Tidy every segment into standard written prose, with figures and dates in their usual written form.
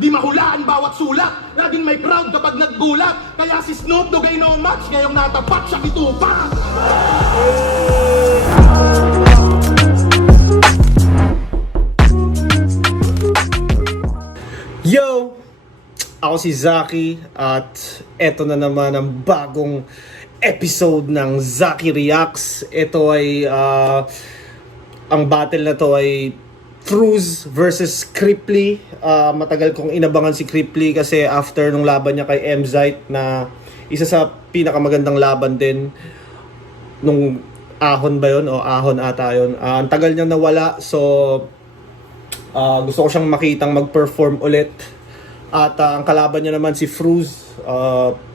Di mahulaan bawat sulat. Laging may crowd kapag naggulat. Kaya si Snoop Dogg ay no match. Ngayong natapat siya kitupa. Yo! Ako si Zaki at eto na naman ang bagong episode ng Zaki Reacts. Ito ay ang battle na to ay Fruz versus Kripley. Matagal kong inabangan si Kripley kasi after nung laban niya kay Emzite na isa sa pinakamagandang laban din nung Ahon ba yun? O Ahon ata yun. Ang tagal niya nawala, so gusto ko siyang makitang mag-perform ulit. At ang kalaban niya naman si Fruz,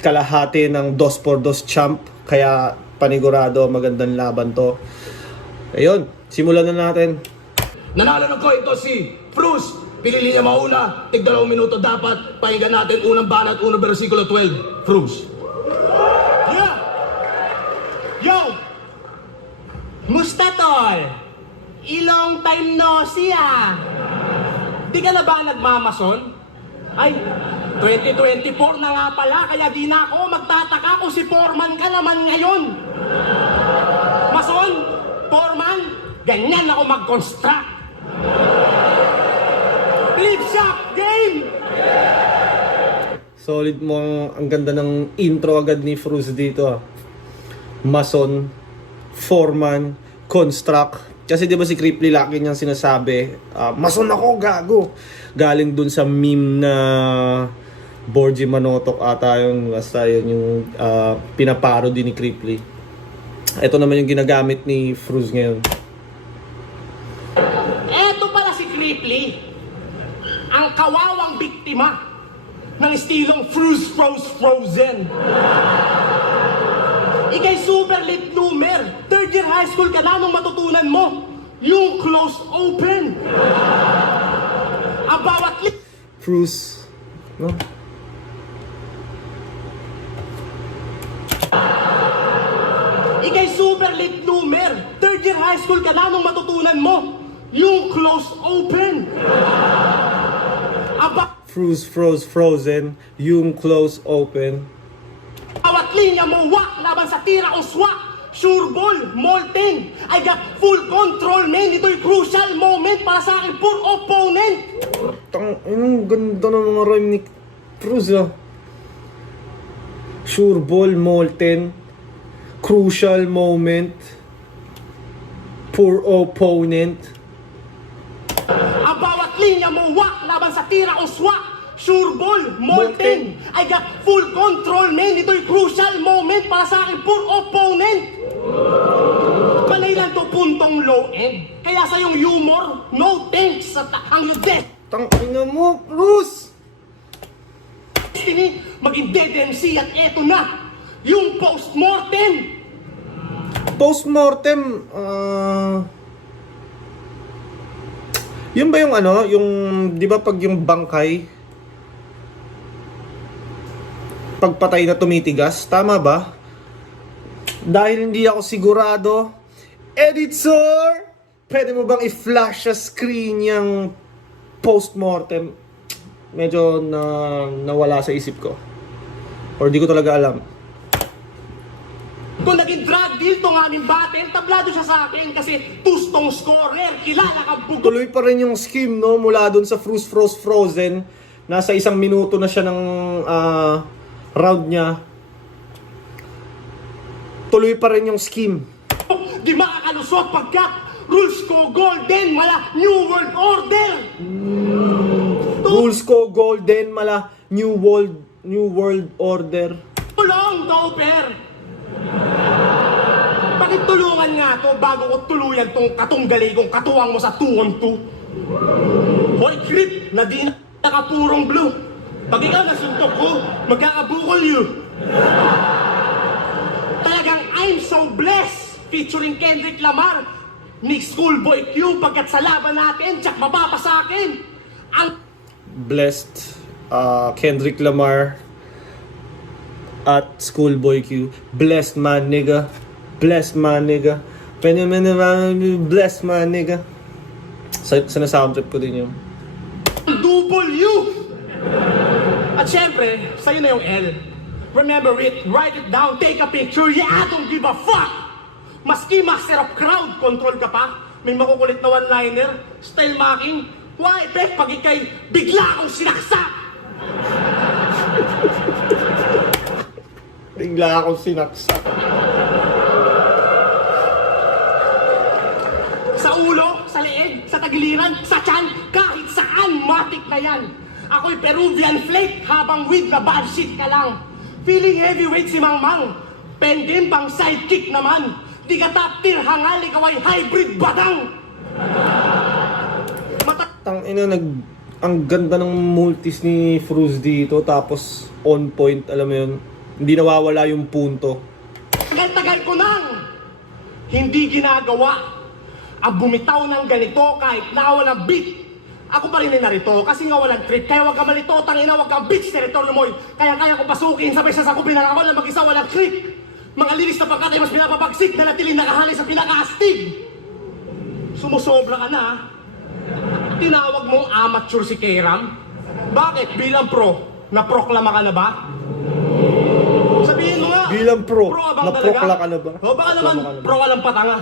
kalahati ng 2x2 champ. Kaya panigurado magandang laban to. Ayun, simulan na natin. Nanalo ko ito si Fruz. Pinili niya mauna. Tig 2 minuto dapat. Pakinggan natin unang banat, unang versikulo 12. Fruz. Yeah! Yo! Musta tol? Ilong time no siya. Di ka na ba nagmamason? Ay, 2024 na nga pala, kaya di na ako magtataka kung si Foreman ka naman ngayon. Mason, Foreman, ganyan ako mag-construct. Flip shop game! Solid mo ang ganda ng intro agad ni Fruz dito. Mason, foreman, construct. Kasi di ba si Kripley laki niyang sinasabi, mason ako, gago. Galing dun sa meme na Borgie Manotok ata yun. Basta yun yung pinaparody ni Kripley. Ito naman yung ginagamit ni Fruz ngayon. Eto pala si Kripley, ang kawawang biktima ng estilong Fruz Frozen. Ika'y super late bloomer. Third year high school ka na nung matutunan mo yung close open. Ang bawat Fruz, no? Ika'y super late bloomer. Third year high school ka na nung matutunan mo yung close open. Ang Fruz frozen, yung close open. bawat linya mo wak laban sa tira o swak. Sure ball, molten. I got full control, man. Ito'y crucial moment para sa akin poor opponent. Ang ganda ng mga rhyme ni Fruz, ah. Sure ball, molten, crucial moment, poor opponent. Ang bawat linya mo wak laban sa tira o swak. Sure ball, molten. I got full control, man. Ito'y crucial moment para sa akin poor opponent. Balay lang to puntong low end. Kaya sa yung humor, no thanks. Ang yung Tangina mo, Fruz! destiny, maging dead MC at eto na, yung post-mortem. Postmortem, yun ba yung ano, yung, di ba pag yung bangkay, pagpatay na tumitigas, tama ba? Dahil hindi ako sigurado, editor, pwede mo bang i-flash sa screen yung postmortem? Medyo nawala sa isip ko. Or di ko talaga alam. Kung naging drug deal tong aming batin, tablado siya sa akin kasi tustong scorer, kilala ka bugo. Tuloy pa rin yung scheme, no? Mula dun sa Frozen. Nasa 1 minuto na siya ng round niya. Tuloy pa rin yung scheme. Di makakalusot pagka rules ko golden, mala New World Order. Rules ko golden, mala New World Order. Tulong, Doper! Bakit tulungan nga to bago ko tuluyan tong katunggaligong katuwang mo sa 2-on-2? Hoy, Krip, na di nakapurong blue. Pag ikaw nasuntok ko, magkakabukol you. Talagang I'm so blessed, featuring Kendrick Lamar. Nick Schoolboy Q, pagkat sa laban natin, tsak mapapa sa akin. Ang Blessed, Kendrick Lamar at Schoolboy Q. Blessed my nigga. Blessed my nigga. Blessed my nigga. Sa soundtrack ko din yun. double U! At syempre, sa'yo na yung L. Remember it, write it down, take a picture, yeah, don't give a fuck! Maski master of crowd control ka pa, may makukulit na one-liner, style marking, why, pek, pag ikay bigla akong sinaksak! Bigla akong sinaksak. Sa ulo, sa leeg, sa tagiliran, sa tiyan, kahit saan, matik na yan. Ako'y Peruvian flake habang with na bad shit ka lang. Feeling heavyweight si Mang Mang. Pen game pang sidekick naman. Di ka top tier hangal, ikaw ay hybrid badang. Ang ganda ng multis ni Fruz dito, tapos on point, alam mo yun. Hindi nawawala yung punto. Tagal-tagal ko nang hindi ginagawa ang bumitaw ng ganito kahit na walang beat. Ako pa rin ay narito kasi nga walang trick. Kaya wag ka malito, tangina, wag kang bitch, territoryo mo. Kaya ko pasukin, sabay sasakupin lang ako na mag-isa walang trick. Mga linis na pagkatay mas pinapapagsik na natiling nakahali sa pinakaastig. Sumusobra ka na, ha? Tinawag mong amateur si Keram? Bakit? Bilang pro, naproklama ka na ba? Sabihin mo nga. Bilang pro, abang naprokla ka na ba? O baka naman, pro ka lang patanga.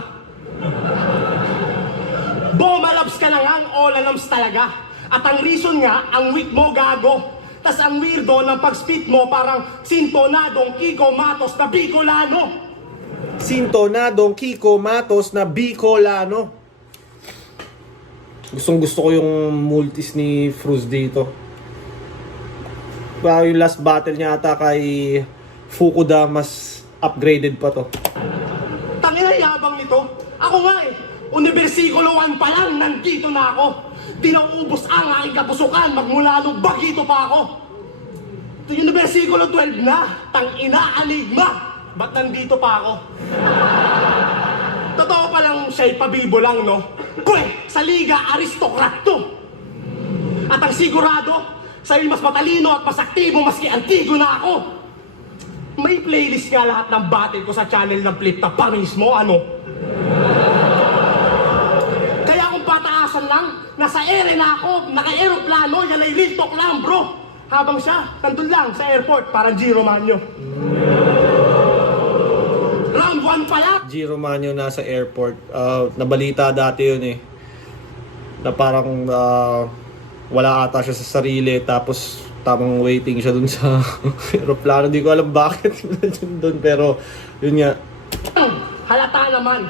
Bomalabs ka na nga ang all-alams talaga. At ang reason nga, ang weak mo gago. Tas ang weirdo ng pag-spit mo parang sintonadong Kiko Matos na Bicolano. Sintonadong Kiko Matos na Bicolano. Gustong gusto ko yung multis ni Fruz dito. Yung last battle niya ata kay Fukuda, mas upgraded pa to. Tangina yabang nito. Ako nga eh. Universikulo 1 pa lang, nandito na ako. Di na uubos ang aking kapusukan, magmula nung bagito pa ako. Ito yung Universikulo 12 na, tang-ina, aligma. Ba't nandito pa ako? Totoo pa lang siya'y pabibo lang, no? Pwe, sa liga, aristokrat to. At ang sigurado, sa'yo'y mas matalino at mas aktibo maski antigo na ako. May playlist nga lahat ng battle ko sa channel ng Flip Top pa mismo, ano? Lang, nasa ere na ako, naka-aeroplano, yan ay real talk lang, bro. Habang siya, nandun lang sa airport, parang G. Romano. Round 1 pa lang. G. Romano nasa airport. Nabalita dati yun eh. Na parang wala ata siya sa sarili, tapos tamang waiting siya dun sa aeroplano. Di ko alam bakit dun, pero yun nga. Halata naman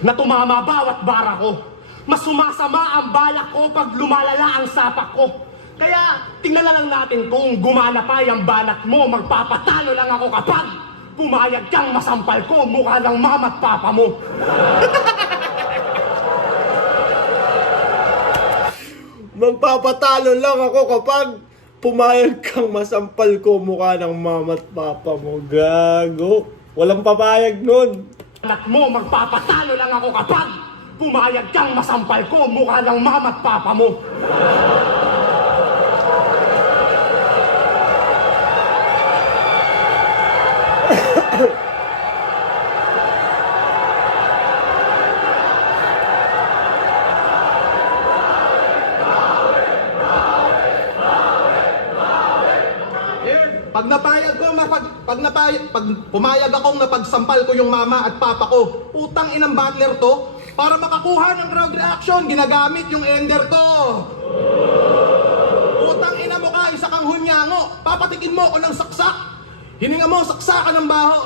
na tumama bawat bara ko. Mas sumasama ang balak ko pag lumalala ang sapak ko. Kaya tingnan na lang natin kung gumana pa yung banat mo. Magpapatalo lang ako kapag pumayag kang masampal ko, mukha ng mama at papa mo. Magpapatalo lang ako kapag pumayag kang masampal ko, mukha ng mama at papa mo. Gago. Walang papayag nun. Anak mo, magpapatalo lang ako kapag pumayag kang masampal ko, mukha ng mama at papa mo. Pag pumayag akong napagsampal ko yung mama at papa ko, utang inang battler to, para makakuha ng crowd reaction, ginagamit yung ender ko. Utang ina mo ka, isa kang hunyango, papatikin mo ako ng saksak. Hininga mo, saksakan ng baho.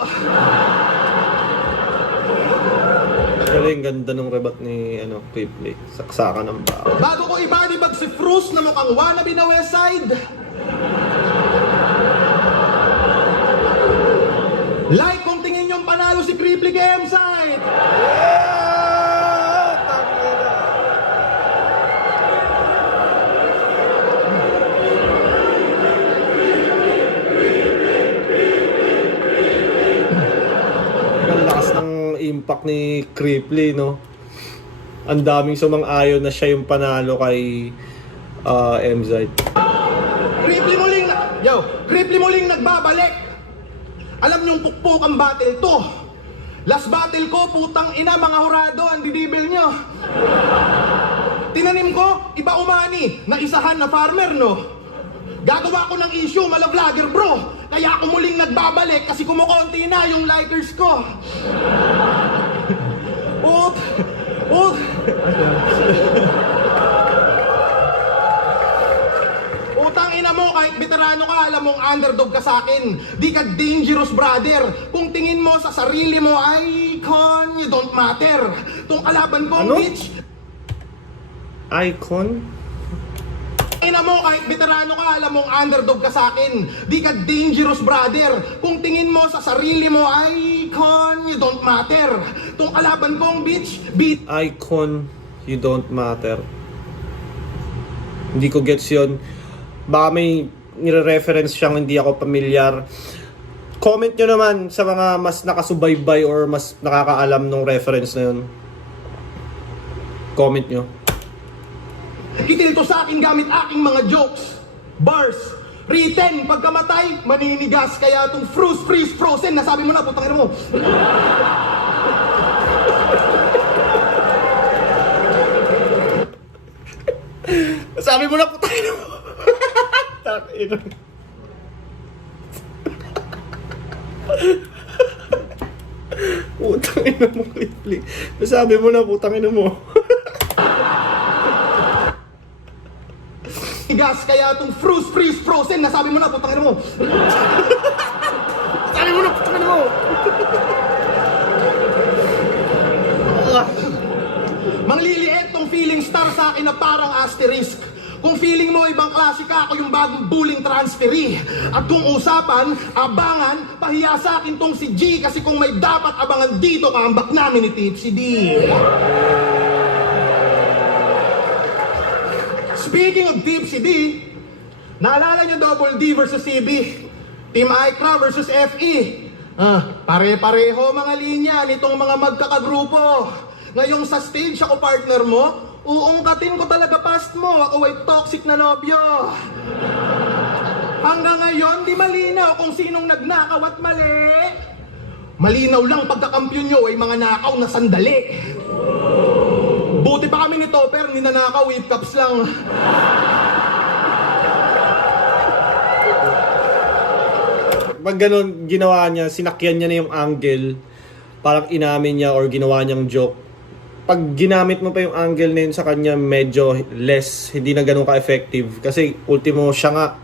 Galing, ganda ng rebat ni Ripley. Saksakan ng bao. Bago ko ibalibag si Fruz na mukhang wannabe na West Side, like kung tingin yung panalo si Cripply Game Side. Ang lakas ng impact ni Cripply, no? Ang daming sumang-ayon na siya yung panalo kay MZ. Cripply muling nagbabalik. Alam niyong pukpuk ang battle to. Last battle ko, putang ina, mga hurado, ang didibel niyo. Tinanim ko, iba umani, na isahan na farmer, no? Gagawa ko ng issue, mala vlogger bro. Kaya ako muling nagbabalik kasi kumukonti na yung likers ko. Utang ina mo, kahit veterano ka, alam mong underdog ka sa akin. Di ka dangerous, brother. Kung tingin mo sa sarili mo, icon, you don't matter. Tung kalaban ko, Ano? bitch. Icon? Ina mo, kahit veterano ka, alam mong underdog ka sa akin. Di ka dangerous, brother. Kung tingin mo sa sarili mo, icon, you don't matter. Tung kalaban kong bitch, beat. Icon, you don't matter. Hindi ko gets yun. Baka may nire-reference siyang hindi ako pamilyar. Comment nyo naman sa mga mas nakasubaybay or mas nakakaalam ng reference na yun. Comment nyo. Kitil to sa akin gamit aking mga jokes. Bars. Written. Pagkamatay, maninigas. Kaya itong freeze, frozen. Nasabi mo na, putang ina mo. Sabi mo na po tayo. Putang ina mo, Clip. Sabi mo na, putang ina mo. Gas, kaya itong freeze, frozen. Nasabi mo na, putang ina mo. Sabi mo na, putang ina mo. Mangliliit tong feeling star sa akin na parang asterisk. Kung feeling mo ibang klase ka, ako yung bagong bullying transferee. At kung usapan, abangan, pahiya sa akin tong si G. Kasi kung may dapat abangan dito, kaambak namin ni Tipsy D. Speaking of Tipsy D, naalala nyo Double D versus CB? Team Icra versus FE. Pare-pareho mga linya nitong mga magkakagrupo. Ngayong sa stage ako partner mo, uungkatin ko talaga past mo. Ako ay toxic na nobyo. Hanggang ngayon, di malinaw kung sinong nagnakaw at mali. Malinaw lang pagkakampyon nyo ay mga nakaw na sandali. Buti pa kami ni Topper, ninanakaw, whip cups lang. Pag ganun, ginawa niya, sinakyan niya na yung angle, parang inamin niya or ginawa niyang joke. Pag ginamit mo pa yung angle na yun sa kanya, medyo less, hindi na ganun ka-effective. Kasi ultimo siya nga,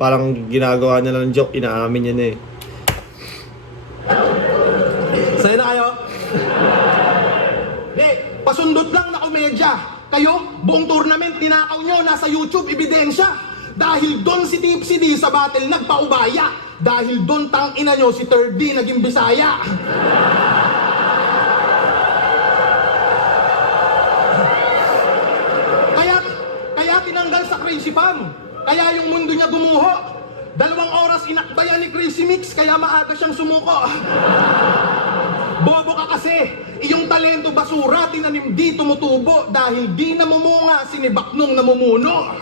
parang ginagawa niya lang ng joke, inaamin niya na eh. Sa'yo na kayo? Pasundot lang na komedya. Kayo, buong tournament, tinakaw nyo, nasa YouTube, ebidensya. Dahil doon si Tipsy D sa battle nagpaubaya. Dahil doon tang ina nyo si Third D naging Bisaya. Kaya tinanggal sa Crazy Pam. Kaya yung mundo niya gumuho. 2 oras inakbayan ni Crazy Mix, kaya maaga siyang sumuko. Bobo ka kasi. Iyong talento basura, tinanim di tumutubo. Dahil di namumunga, sinibak nung namumuno.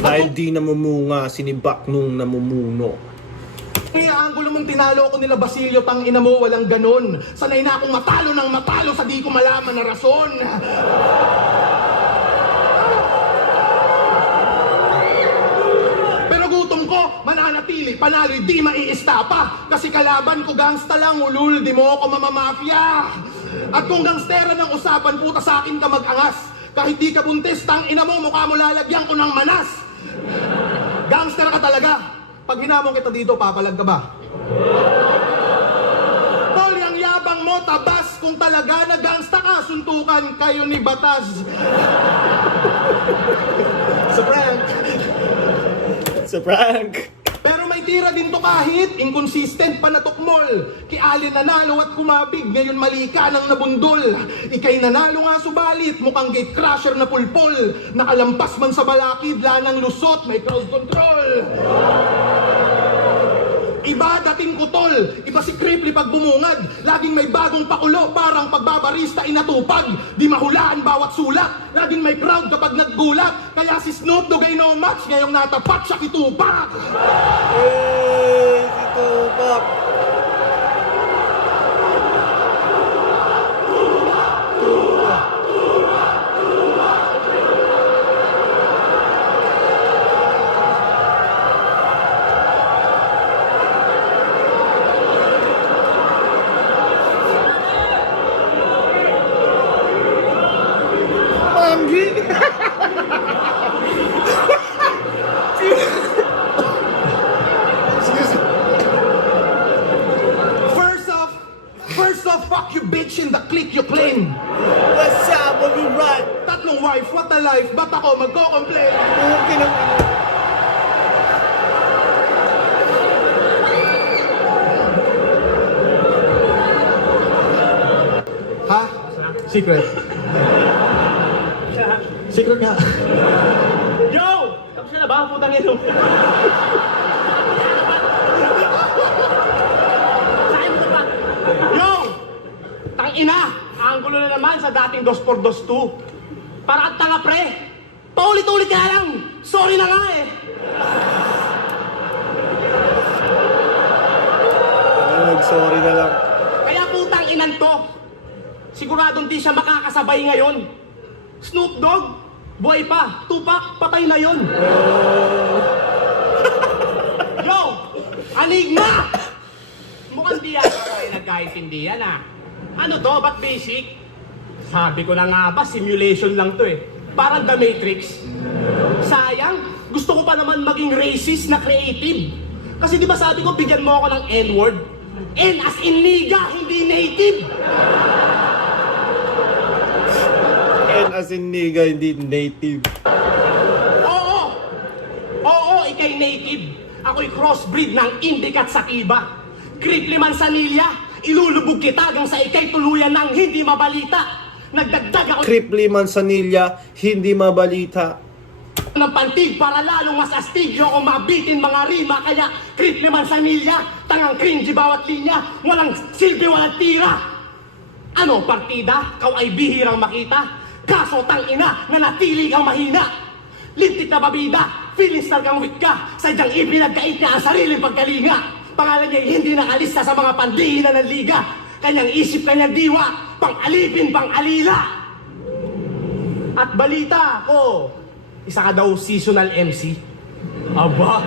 Dahil di namumunga, sinibak nung namumuno. Ang mong tinalo ko nila Basilio, tang ina mo, walang ganon. Sanay na akong matalo ng matalo sa di ko malaman na rason. Pero gutom ko, mananatili, panalo'y di maiistapa. Kasi kalaban ko gangsta lang, ulul, di mo ako mamamafia. At kung gangstera ng usapan, puta sa akin ka mag-angas. Kahit di ka buntis, tang ina mo, mukha mo lalagyan ko ng manas. Gangster ka talaga. Pag hinamon kita dito, papalag ka ba? Tol, ang yabang mo, tabas. Kung talaga na gangsta ka, suntukan kayo ni Batas. Sa prank. Sa prank! Pero may tira din to kahit inconsistent panatukmol. Kialin nanalo at kumabig, ngayon mali ka nang nabundol. Ika'y nanalo nga subalit, mukhang gate crusher na pulpol. Nakalampas man sa balakid, lanang lusot, may crowd control. Iba dating kutol, iba si Cripply pag bumungad. Laging may bagong pakulo, parang pagbabarista inatupag. Di mahulaan bawat sulat, laging may crowd kapag naggulat. Kaya si Snoop Dogg ay no match, ngayong natapat siya kitupak. Si Tupac! ako magko-complain. Okay na. Ha? Secret. Secret nga. Yo! Tapos na ba? Putang ito. Saan mo ba? Yo! Tangina! Ang gulo na naman sa dating 2x2. Para at tanga pre. Paulit-ulit ka lang. Sorry na nga eh. Sorry na lang. Kaya putang inan to. Siguradong di siya makakasabay ngayon. Snoop Dogg, buhay pa. Tupac, patay na yon. Yo! Anigma! Mukhang di yata tayo nagkaintindihan ah. Ano to? Ba't basic? Sabi ko na nga ba, simulation lang to eh. Parang The Matrix. Sayang, gusto ko pa naman maging racist na creative. Kasi di ba sabi ko, bigyan mo ako ng N-word? N as in niga, hindi native. And as in nigga, hindi native. Oo, ikay native. Ako'y crossbreed ng Indica at Sakiba. Cripply Manzanilla, ilulubog kita hanggang sa ikay tuluyan ng hindi mabalita. Nagdagdag ako Cripply Manzanilla, hindi mabalita. ng pantig para lalong mas astigyo o mabitin mga rima. Kaya Cripply Manzanilla, tangang cringy bawat linya, walang silbi, walang tira. Ano, partida? Kau ay bihirang makita. Kaso tangina na natili kang mahina. Lintik na babida, feelings talagang weak ka. Sadyang ipinagkait niya ang sariling pagkalinga. Pangalan niya hindi nakalista sa mga pandihinan ng liga. Kanyang isip, kanyang diwa, pang-alipin, pang-alila. At balita ko, isa ka daw seasonal MC. Aba!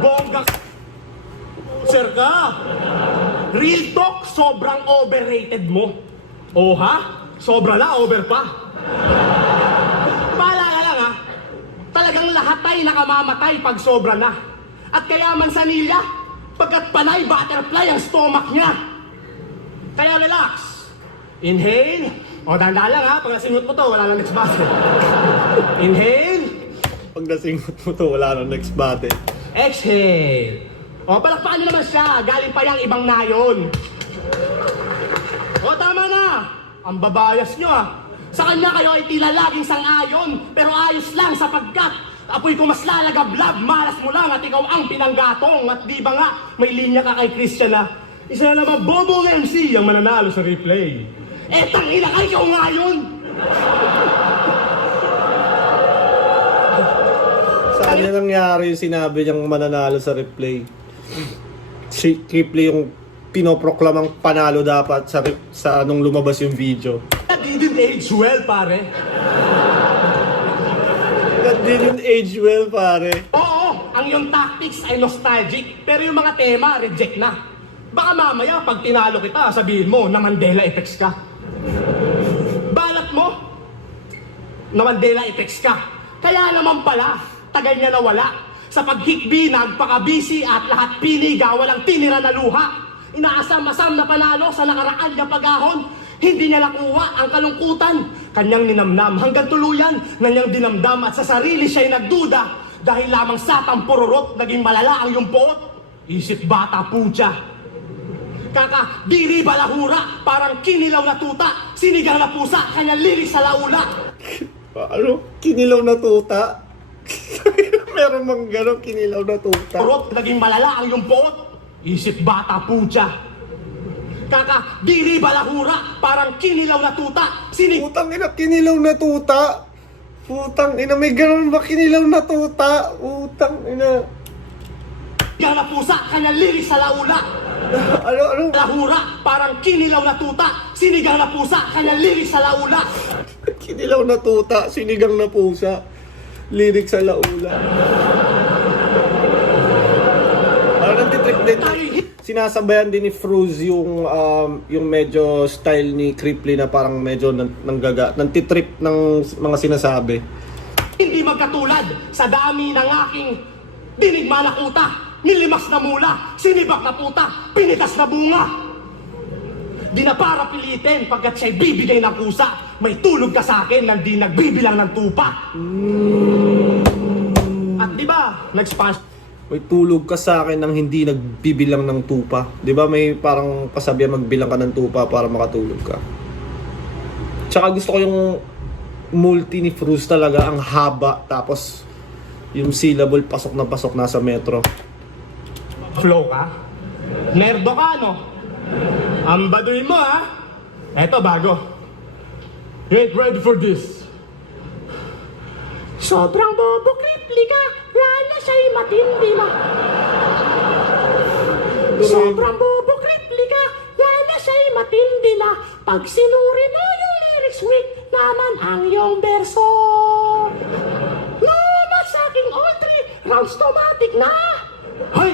Bongga sir ka! Real talk, sobrang overrated mo. O ha? Sobra na, over pa. Paalala lang ha, talagang lahat ay nakamamatay pag sobra na. At kaya Manzanilla, pagkat panay butterfly ang stomach niya. Kaya relax. Inhale. O, dahan-dahan lang ha, pag nasingot mo to, wala nang next basket. Inhale. Pag nasingot mo to, wala nang next battle. Exhale. O, palakpakan nyo naman siya. Galing pa yung ibang nayon. O, tama na. Ang babayas nyo ah. Sa kanya kayo ay tila laging sang-ayon. Pero ayos lang sapagkat apoy ko mas lalagablab. Malas mo lang at ikaw ang pinanggatong. At di ba nga, may linya ka kay Christian na isa na naman Bobong MC ang mananalo sa replay. Eh, tangina ka, ikaw nga yun. Saan niya nangyari yung sinabi niyang mananalo sa replay? Si Cripply yung pinoproklamang panalo dapat sa anong lumabas yung video. That didn't age well, pare. That didn't age well, pare. Oo, ang yung tactics ay nostalgic, pero yung mga tema, reject na. Baka mamaya, pag tinalo kita, sabihin mo na Mandela effects ka. Balat mo, na Mandela effects ka. Kaya naman pala, tagal niya nawala. Sa paghikbi, nagpakabisi at lahat piniga, walang tinira na luha. Inaasam-asam na panalo sa nakaraan niya pagahon. Hindi niya nakuha ang kalungkutan. Kanyang ninamnam hanggang tuluyan na niyang dinamdam at sa sarili siya'y nagduda. Dahil lamang sa tampururot, naging malala ang iyong poot. Isip bata putya. Kaka, diri balahura, parang kinilaw na tuta. Sinigang na pusa, kanyang lirik sa laula. Ano? Kinilaw na tuta? Meron mang gano'ng kinilaw na tuta. Urot, naging malala ang iyong poot. Isip bata putya. Kaka, diri balahura, parang kinilaw na tuta. Putang ina, kinilaw na tuta. Putang ina, may gano'n ba kinilaw na tuta? Putang ina. Sinigang na pusa, kanyang lirik sa laula. Ano? Lahura, parang kinilaw na tuta. Sinigang na pusa, kanyang lirik sa laula. Kinilaw na tuta, sinigang na pusa. Lyric sa laula. Parang nantitrip din. Sinasabayan din ni Fruz yung medyo style ni Cripply na parang medyo nantitrip ng mga sinasabi. Hindi magkatulad sa dami ng aking dinigma na kuta. Nilimas na mula, sinibak na puta, pinitas na bunga. Di na para pilitin pagkat siya'y bibigay ng kusa. may tulog ka sa akin nang di nagbibilang ng tupa. At di ba, nag-sponsor May tulog ka sa akin nang hindi nagbibilang ng tupa. Di ba may parang pasabihan magbilang ka ng tupa para makatulog ka. Tsaka gusto ko yung multi ni Fruz talaga, ang haba. Tapos yung syllable pasok nasa metro. flow ka? Nerdo ka, no? Ang baduy mo, ha? Eto, bago. Get ready for this. Sobrang bobo kripli ka, lalo siya'y matindi na. Sobrang bobo kripli ka, lalo siya'y matindi na. Pag sinuri mo yung lyrics weak, naman ang iyong berso. No, mas aking all three rounds tomatic na. Hoy,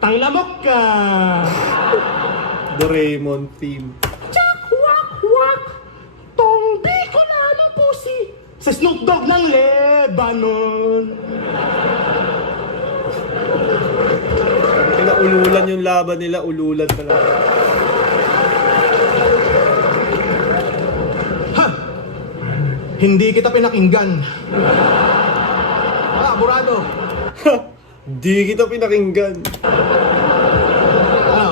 tanglamok ka. Doraemon theme. Jack, wak, wak. Tong di ko lamang pusi. Sa Snoop Dogg ng Lebanon. Ululan yung laban nila, ululan talaga. Ha! Hindi kita pinakinggan. Burado. Di kita pinakinggan. Ano?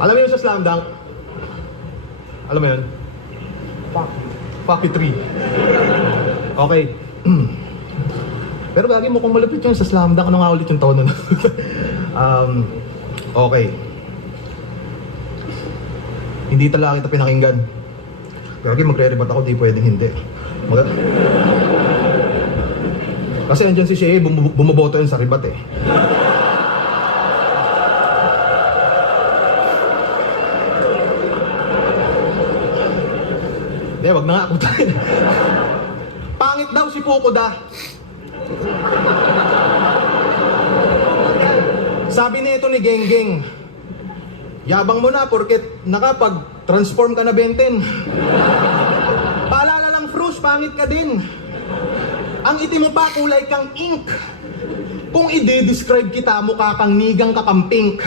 Alam mo yun sa Slam Dunk? Alam mo yun? Papi 3. Okay. Pero gagi mo kung malapit yun sa Slam Dunk, ano nga ulit yung taon nun? Okay. Hindi talaga kita pinakinggan. Gagi, magre-rebut ako, di pwedeng hindi. Kasi andyan si Shea, bumoboto yun sa ribat eh. Hindi, wag na nga ako tayo. Pangit daw si Fukuda. Sabi nito ni Genggeng, yabang mo na porket nakapag-transform ka na Benten. Paalala lang, Fruz, pangit ka din. Ang itim mo pa, kulay kang ink. Kung i-describe kita, mukha kang nigang kakampink.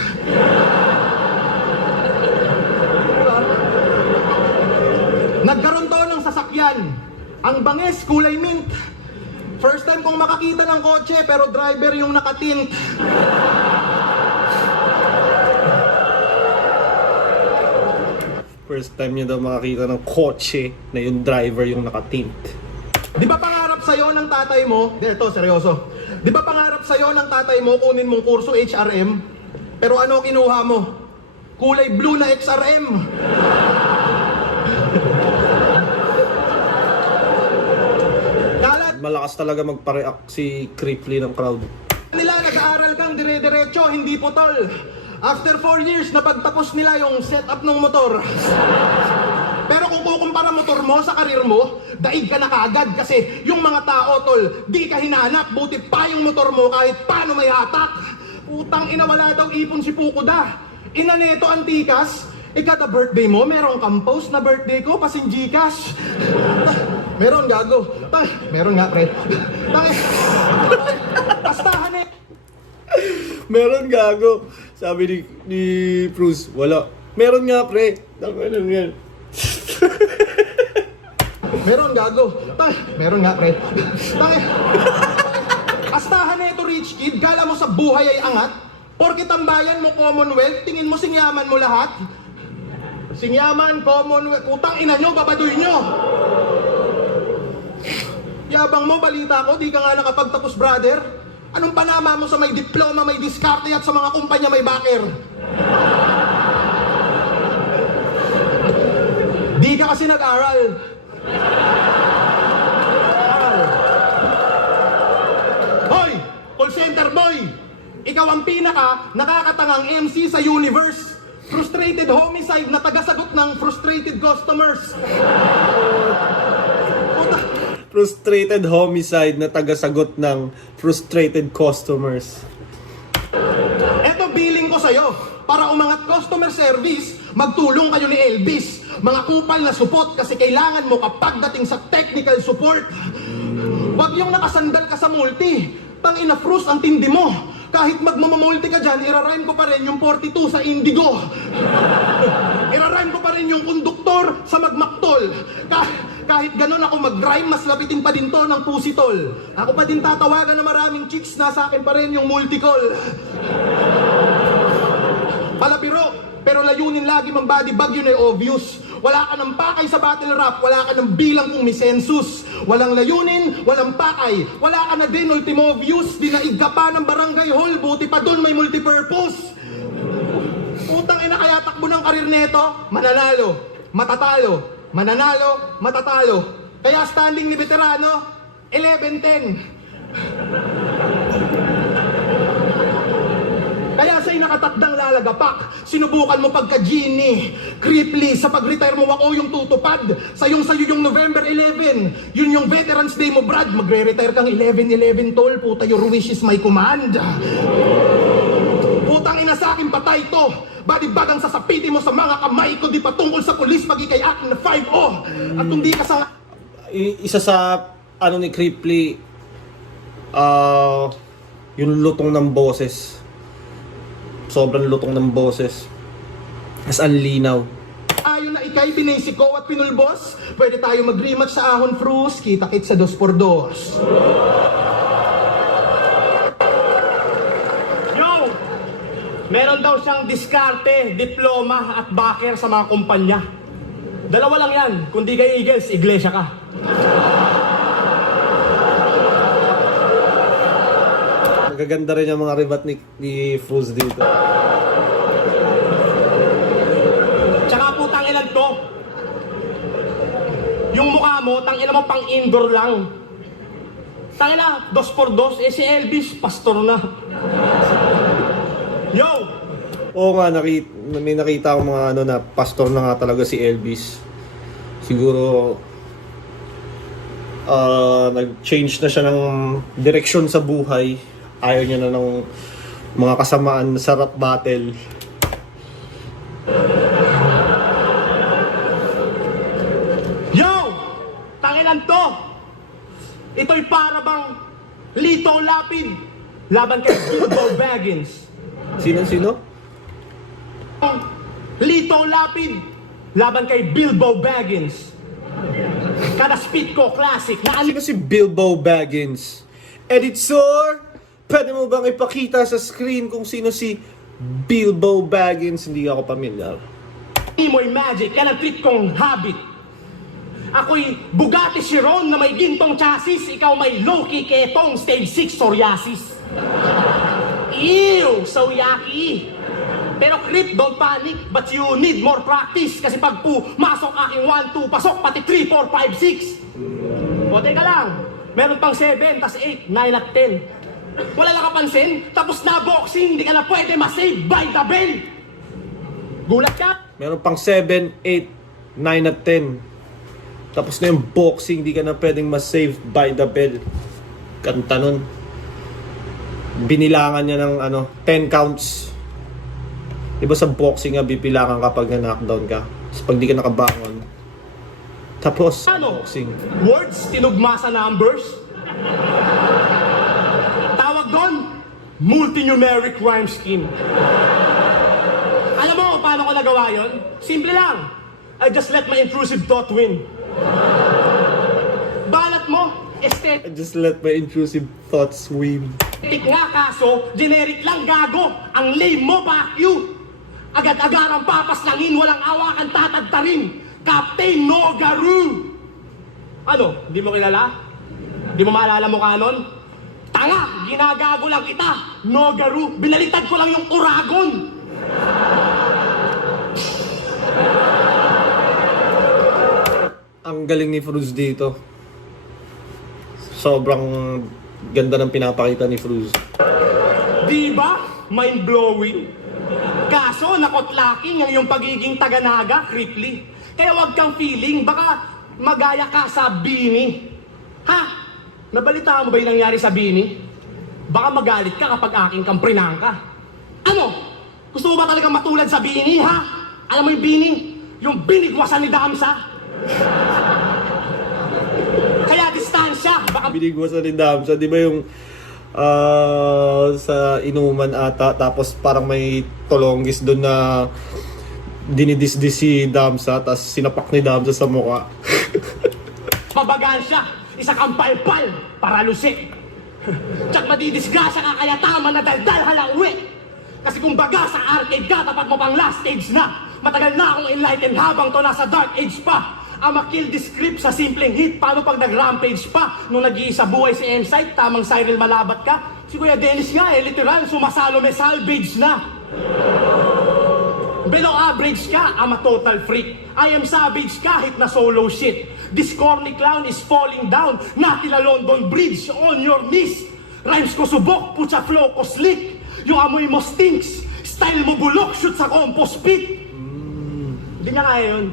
Nagkaroon to ng sasakyan. Ang banges, kulay mint. First time kong makakita ng kotse, pero driver yung nakatint. First time niya daw makakita ng kotse na yung driver yung nakatint. Di ba pangarap sa'yo ng tatay mo? Ito, seryoso. Di ba pangarap sa'yo ng tatay mo kunin mong kurso HRM? Pero ano kinuha mo? Kulay blue na XRM. Kalat Malakas talaga magpa-react si Cripply ng crowd. nila, nag-aaral kang dire-diretso, hindi putol. After 4 years, napagtapos nila yung setup ng motor. Pero kung kukumpara motor mo sa karir mo, daig ka na kaagad kasi yung mga tao, tol, di ka hinanap, buti pa yung motor mo kahit paano may hatak. Utang ina, wala daw ipon si Fukuda. Ina neto, Antikas, ikata birthday mo, merong compose na birthday ko, pasing Gcash. Meron, gago. Meron nga, pre. Kastahan eh. Meron gago. Sabi ni Fruz, wala. Meron nga pre. Ano yan? Meron, gago. Meron nga, pre. Astahan na ito, rich kid. Kala mo sa buhay ay angat? Porkit ang bayan mo, Commonwealth, tingin mo singyaman mo lahat? Singyaman, Commonwealth, utang ina nyo, babaduy nyo. Yabang mo, balita ko, di ka nga nakapagtapos, brother. Anong panama mo sa may diploma, may diskarte at sa mga kumpanya may backer? Di ka kasi nag-aral. Hoy! Call center boy! Ikaw ang pinaka nakakatangang MC sa universe. Frustrated homicide na tagasagot ng frustrated customers. Frustrated homicide na tagasagot ng frustrated customers. Eto billing ko sa'yo. Para umangat customer service, magtulong kayo ni Elvis. Mga kupal na support kasi kailangan mo kapag dating sa technical support. Wag yung nakasandal ka sa multi. Tangina, Fruz, ang tindi mo. Kahit magmamamulti ka dyan, irarime ko pa rin yung 42 sa Indigo. Irarhyme ko pa rin yung konduktor sa magmaktol. Kahit ganun ako mag-rhyme, mas lapitin pa din to ng pusitol. Ako pa din tatawagan na maraming chicks, nasa akin pa rin yung multicol. Palabiro, pero layunin lagi mang body bag, yun ay obvious. Wala ka ng pakay sa battle rap, wala ka ng bilang kung may census. Walang layunin, walang pakay, wala ka na din ultimo views. Dinaig ka pa ng barangay hall, buti pa dun may multipurpose. Utang ina, kaya takbo ng karir neto, mananalo, matatalo, mananalo, matatalo. Kaya standing ni veterano, 11-10. Kaya sa'y nakatakdang lalagapak, sinubukan mo pagka-genie. Creeply, sa pag-retire mo ako yung tutupad. Sayong-sayo yung November 11. Yun yung Veterans Day mo, Brad. Magre-retire kang 11-11, tol. Puta, your wish is my command. Putang ina, sa akin patay to. Badi-bagang sasapitin mo sa mga kamay ko. Di pa tungkol sa pulis, pagi kay akin na 5-0. At kung di ka sa... Isa sa ano ni Creeply, yung lutong ng boses. Sobrang lutong ng boses. As ang linaw. Ayon na ikay, binasic ko at pinulbos. Pwede tayo mag-rematch sa Ahon Frus. Kita-kit sa 2x2. Yo! Meron daw siyang diskarte, diploma at backer sa mga kumpanya. Dalawa lang yan. Kung di kay Eagles, iglesia ka. Magaganda rin yung mga ribat ni Fruz dito. Tsaka putang ilan to. Yung mukha mo, tangina mo pang indoor lang. Tangina, 2x2, si Elvis, pastor na. Yo! Oo nga, may nakita akong mga ano na pastor na nga talaga si Elvis. Siguro nag-change na siya ng direksyon sa buhay. Ayaw niya na ng mga kasamaan sa rap battle. Yo! Tanginan to! Ito'y para bang Lito Lapid laban kay Bilbo Baggins. Sino? Lito Lapid laban kay Bilbo Baggins. Kada speed ko, classic. Sino si Bilbo Baggins? Editor, pwede mo bang ipakita sa screen kung sino si Bilbo Baggins? Hindi ako pamilyar. Mo'y magic, yan ang trip kong habit. Ako'y Bugatti Chiron na may gintong chassis. Ikaw may low-key ketong stage 6 psoriasis. Ew, so yucky. Pero Crip, don't panic, but you need more practice. Kasi pag pumasok aking 1, 2, pasok, pati 3, 4, 5, 6. O teka lang, meron pang 7, tas 8, 9 at 10. Wala lang kapansin, tapos na boxing, hindi ka na pwede masave by the bell. Gulat ka? Meron pang 7, 8, 9 at 10. Tapos na yung boxing, di ka na pwedeng ma-save by the bell. Kanta nun. Binilangan niya ng 10 counts. Diba sa boxing nga, bipilangan kapag na-knockdown ka. Tapos pag di ka nakabangon. Tapos, Ano? boxing. Words, tinugma sa numbers. Tawag doon, multi-numeric rhyme scheme. Alam mo paano ko nagawa yon? Simple lang. I just let my intrusive thought win. Balat mo, aesthetic I just let my intrusive thoughts win. nga kaso, generic lang gago. Ang lame mo, fuck you. Agad-agarang papaslangin, walang awakan tatagtarin. Captain Nogaru. Ano, hindi mo kilala? Hindi mo maalala mo kanon? Tanga, ginagago lang kita. Nogaru, binalitad ko lang yung Uragon. Ang galing ni Fruz dito. Sobrang ganda ng pinapakita ni Fruz. Di ba? Mind-blowing. Kaso, nakotlaking ang iyong pagiging taga-naga, Cripply. Kaya wag kang feeling, baka magaya ka sa Bini. Ha? Nabalita mo ba yung nangyari sa Bini? Baka magalit ka kapag aking kamprinang ka. Ano? Gusto mo ba talagang matulad sa Bini, ha? Alam mo yung Bini? Yung binigwasan ni Damsa? Kaya distansya, baka Binigwasan ni Damsa, di ba yung sa inuman ata, tapos parang may tolonggis doon na dinidisdis si Damsa, tapos sinapak ni Damsa sa mukha. Pabagaan siya, isa kang palpal para lusi. Tsak madidisgrasya ka kaya tama na daldal halang uwi. Kasi kung baga sa arcade ka, tapat mo pang last stage na. Matagal na akong enlightened habang to nasa dark age pa. Ama kill the script sa simpleng hit. Paano pag nag-rampage pa? Nung nag-iisa buhay si Insight, tamang Cyril malabat ka. Si Kuya Dennis nga literal, sumasalo may salvage na. Below average ka, I'm a total freak. I am savage kahit na solo shit. This corny clown is falling down. Nakila London Bridge on your knees. Rhymes ko subok, putsa flow ko slick. Yung amoy mo stinks. Style mo bulok, shoot sa compost pit. Hindi niya kaya yun.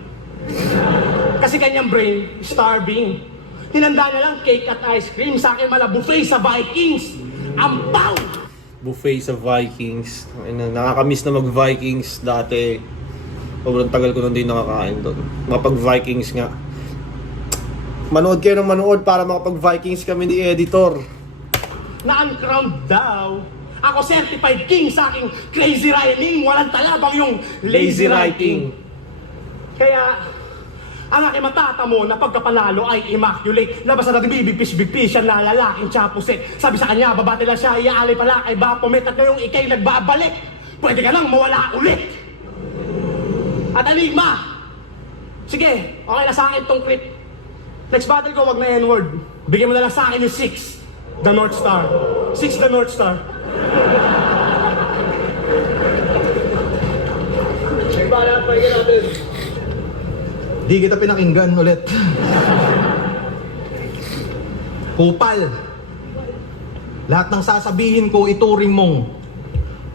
Kasi kanyang brain, starving. Hinanda na lang cake at ice cream. Sa akin mala buffet sa Vikings. Ampaw! Buffet sa Vikings. Nakakamiss na mag-Vikings dati. Sobrang tagal ko nung di nakakain doon. Makapag-Vikings nga. Manood kayo ng manood para makapag-Vikings kami ni editor. Na-uncrowned daw. Ako certified king sa aking crazy rhyming. Walang talabang yung lazy writing. Kaya, ang aking matatamo na pagkapanalo ay immaculate. Labas na natin bibigpis-bigpis siya na lalaking chapuset. Sabi sa kanya, babati lang siya, iaalay pala kay Baphomet at ngayong ikay nagbabalik. Pwede ka nang mawala ulit. At Enigma, sige, okay na sa akin tong crit. Next battle ko, wag na N-word. Bigyan mo na lang sa akin yung 6, the North Star. 6, the North Star. Bala, pagiging natin. Di kita pinakinggan ulit. Kupal. Lahat ng sasabihin ko, ituring mong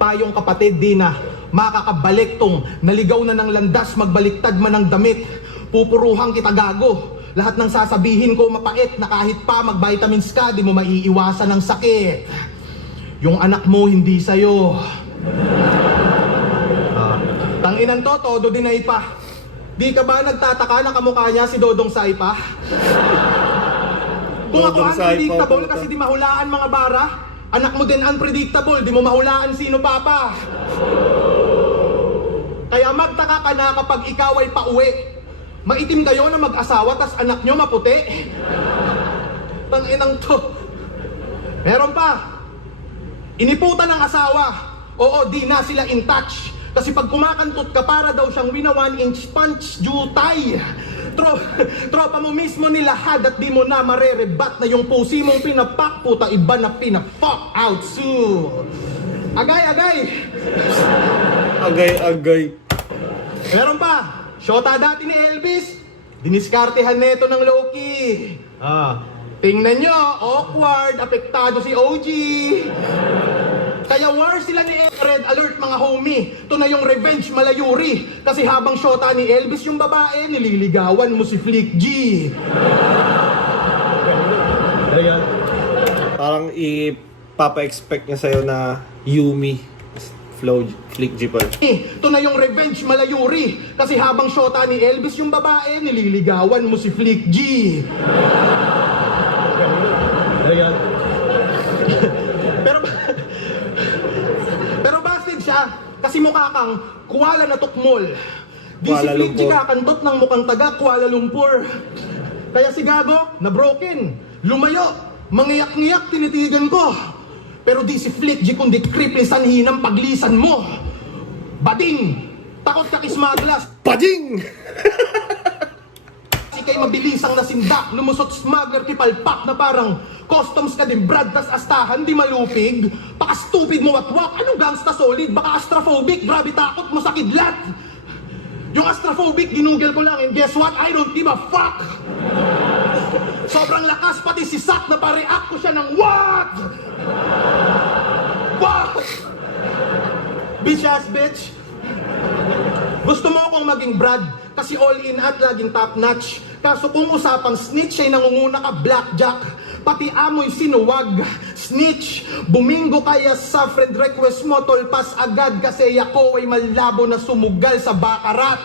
payong kapatid, di na makakabalik tong naligaw na ng landas, magbaliktad man ng damit. Pupuruhang kita gago. Lahat ng sasabihin ko mapait na kahit pa mag-vitamins ka, di mo maiiwasan ng sakit. Yung anak mo hindi sa'yo. Tanginan to, todo dinay pa. Di ka ba nagtataka na kamukha niya si Dodong Saipa? Kung ako Dodong Saipa, unpredictable puta. kasi di mahulaan mga bara, anak mo din unpredictable, di mo mahulaan sino papa. Kaya magtaka ka na kapag ikaw ay pauwi. Maitim kayo na mag-asawa tas anak nyo maputi. Tanginang to. Meron pa. Iniputan ng asawa. Oo, di na sila in touch. Kasi pag kumakantot ka, para daw siyang wina 1-inch punch jutay. Tropa mo mismo nilahad at di mo na marerebat na yung pusi mong pinapak, puta iba na pinapak out soon. Agay! Agay. Meron pa. Shota dati ni Elvis. Diniskartehan neto ng Loki. Tingnan nyo, awkward, apektado si OG. Kaya war sila ni Red Alert mga homie. Ito na yung revenge malayuri. Kasi habang shota ni Elvis yung babae, nililigawan mo si Flick G. Parang ipapa-expect niya sa'yo na Yumi. Flick G pa. Ito na yung revenge malayuri. Kasi habang shota ni Elvis yung babae, nililigawan mo si Flick G. Pero busted siya. Kasi mukha kang Kuala na Tukmol. Di si Kuala Flick G Lumpur. kakantot ng mukhang taga Kuala Lumpur. Kaya si Gago, na broken. Lumayo. Mangiyak-ngiyak tinitigan ko. Pero di si Flick G kundi kriple sanhi ng paglisan mo. Bading! Takot ka kismaglas. Pading! Si kay mabilisang nasindak, lumusot smuggler kipalpak na parang customs ka din, brad tas astahan, di malupig. Paka-stupid mo watwak, anong gangsta solid? Baka astrophobic, grabe takot mo sa kidlat. Yung astrophobic, ginugel ko lang, and guess what? I don't give a fuck! Sobrang lakas, pati si Sak na pa-react ko siya ng what? What? Bitch ass bitch. Gusto mo akong maging Brad kasi all in at laging top notch. Kaso kung usapang snitch ay nangunguna ka blackjack. Pati amoy sinuwag. Snitch, bumingo kaya sa friend request mo, tolpas agad kasi ako ay malabo na sumugal sa bakarat.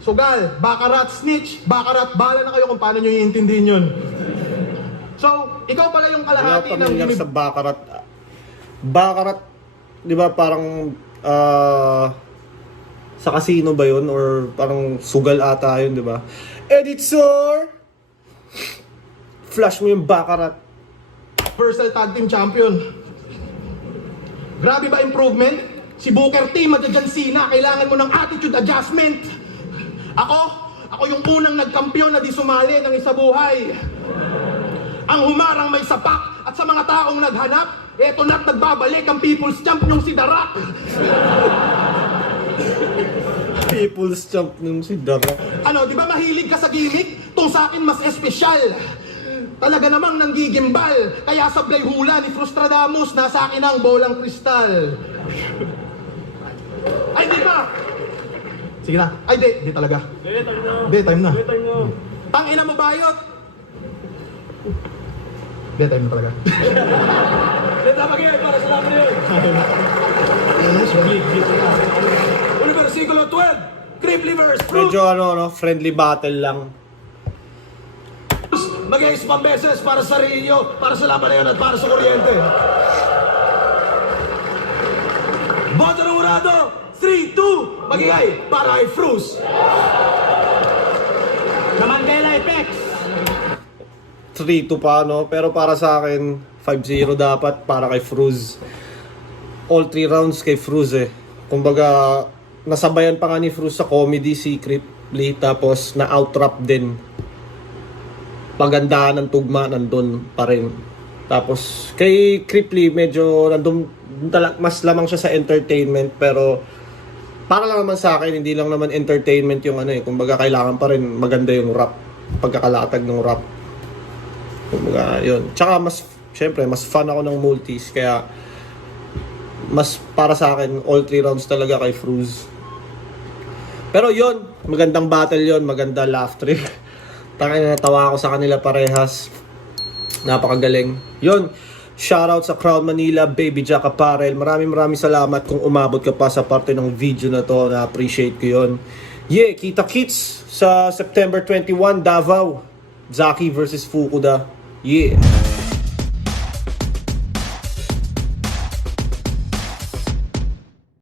Sugal, bakarat, snitch, bakarat, bala na kayo kung paano nyo iintindihin yun. So, ikaw pala yung Wala kalahati ng... pamilyar sa Baccarat. Baccarat, di ba parang... di ba, parang, Sa casino ba yun? Or parang sugal ata yun, di ba? Editor! Flash mo yung bakarat. Universal Tag Team Champion. Grabe ba improvement? Si Booker T, Madyan Cena, kailangan mo ng attitude adjustment. Ako yung unang nagkampiyon na di sumali ng isa buhay. Ang humarang may sapak at sa mga taong naghanap, eto na't nagbabalik ang People's Champ yung si The Rock. People's champ nung si Dara. Ano, di ba mahilig ka sa gimmick? Tung sa akin mas espesyal. Talaga namang nanggigimbal. Kaya sablay hula ni Frustradamus, nasa akin ang bolang kristal. Ay, di ba? Sige na. Ay, di talaga. Di, time na. Tangina mo, bayot. Di, time na talaga. Tama kayo, para sa laban yun. Versikulo 12, Cripply vs. Fruit. Medyo friendly battle lang. Mag-ace pambeses para sa sarili nyo, para sa laban na yun at para sa kuryente. Boto ng urado, 3-2, magigay para kay Frus. The Mandela Effects. 3-2 pa, no? Pero para sa akin, 5-0 dapat para kay Fruz. All 3 rounds kay Fruz eh. Kumbaga, nasabayan pa nga ni Fruz sa comedy si Cripply, tapos na-outrap din. Pagandahan ng tugma, nandun pa rin. Tapos, kay Cripply, medyo nandun, mas lamang siya sa entertainment, pero para lang naman sa akin, hindi lang naman entertainment yung kumbaga kailangan pa rin maganda yung rap, pagkakalatag ng rap. Kumbaga, yun. Tsaka syempre, mas fan ako ng multis, kaya mas para sa akin, all 3 rounds talaga kay Fruz. Pero yun, magandang battle yun, maganda laugh trip. Tangina, natawa ako sa kanila parehas. Napakagaling. Yun, shoutout sa Crown Manila, Baby Jack Apparel. Maraming salamat kung umabot ka pa sa parte ng video na to. Na-appreciate ko yun. Yeah, kita-kits sa September 21, Davao. Zaki versus Fukuda. Yeah.